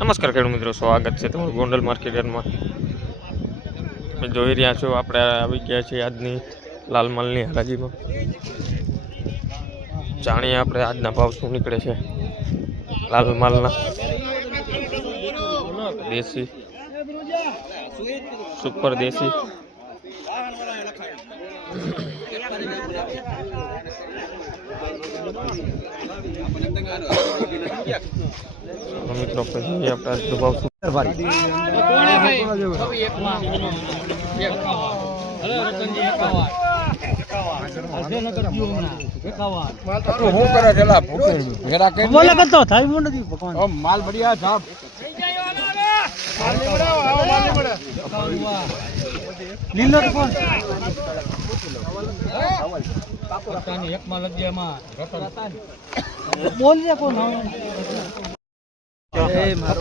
નમસ્કાર ખેડૂત મિત્રો, સ્વાગત છે તમારું ગોંડલ માર્કેટ યાર્ડમાં. જોઈ રહ્યા છો આપણે આવી ગયા છીએ આજની લાલ માલની હરાજીમાં. જાણીએ આપણે આજના ભાવ શું નીકળે છે લાલ માલના. દેશી, સુપર દેશી, મિત્રો પછી આપણે આજનો ભાવ શું માલ બઢિયા સાહેબ લીલો કોણ એક માં લગ ગયા બોલ રે કોણ એ મારો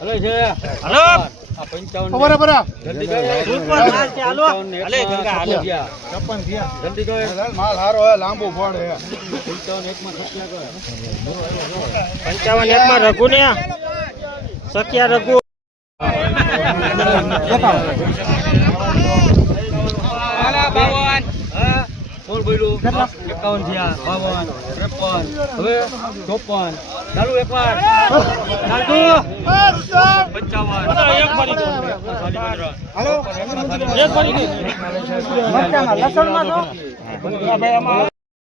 હલો છે હલો 55 બરાબર જલ્દી ગયો સુપર માલ છે હાલો હલે ગંગા હાલો ગયા 56 ગયા જલ્દી ગયો માલ હારો હે લાંબો ફળ હે 55 એક માં સત્યા ગયો 55 એક માં રઘુ ને સખ્યા રઘુ આલા 52 કોણ બોલ્યું 51 થયા 52 53 હવે 54 ચાલુ એકવાર ચાલુ 55 એક ભરી દો હાલો એક ભરી દો લસણ માં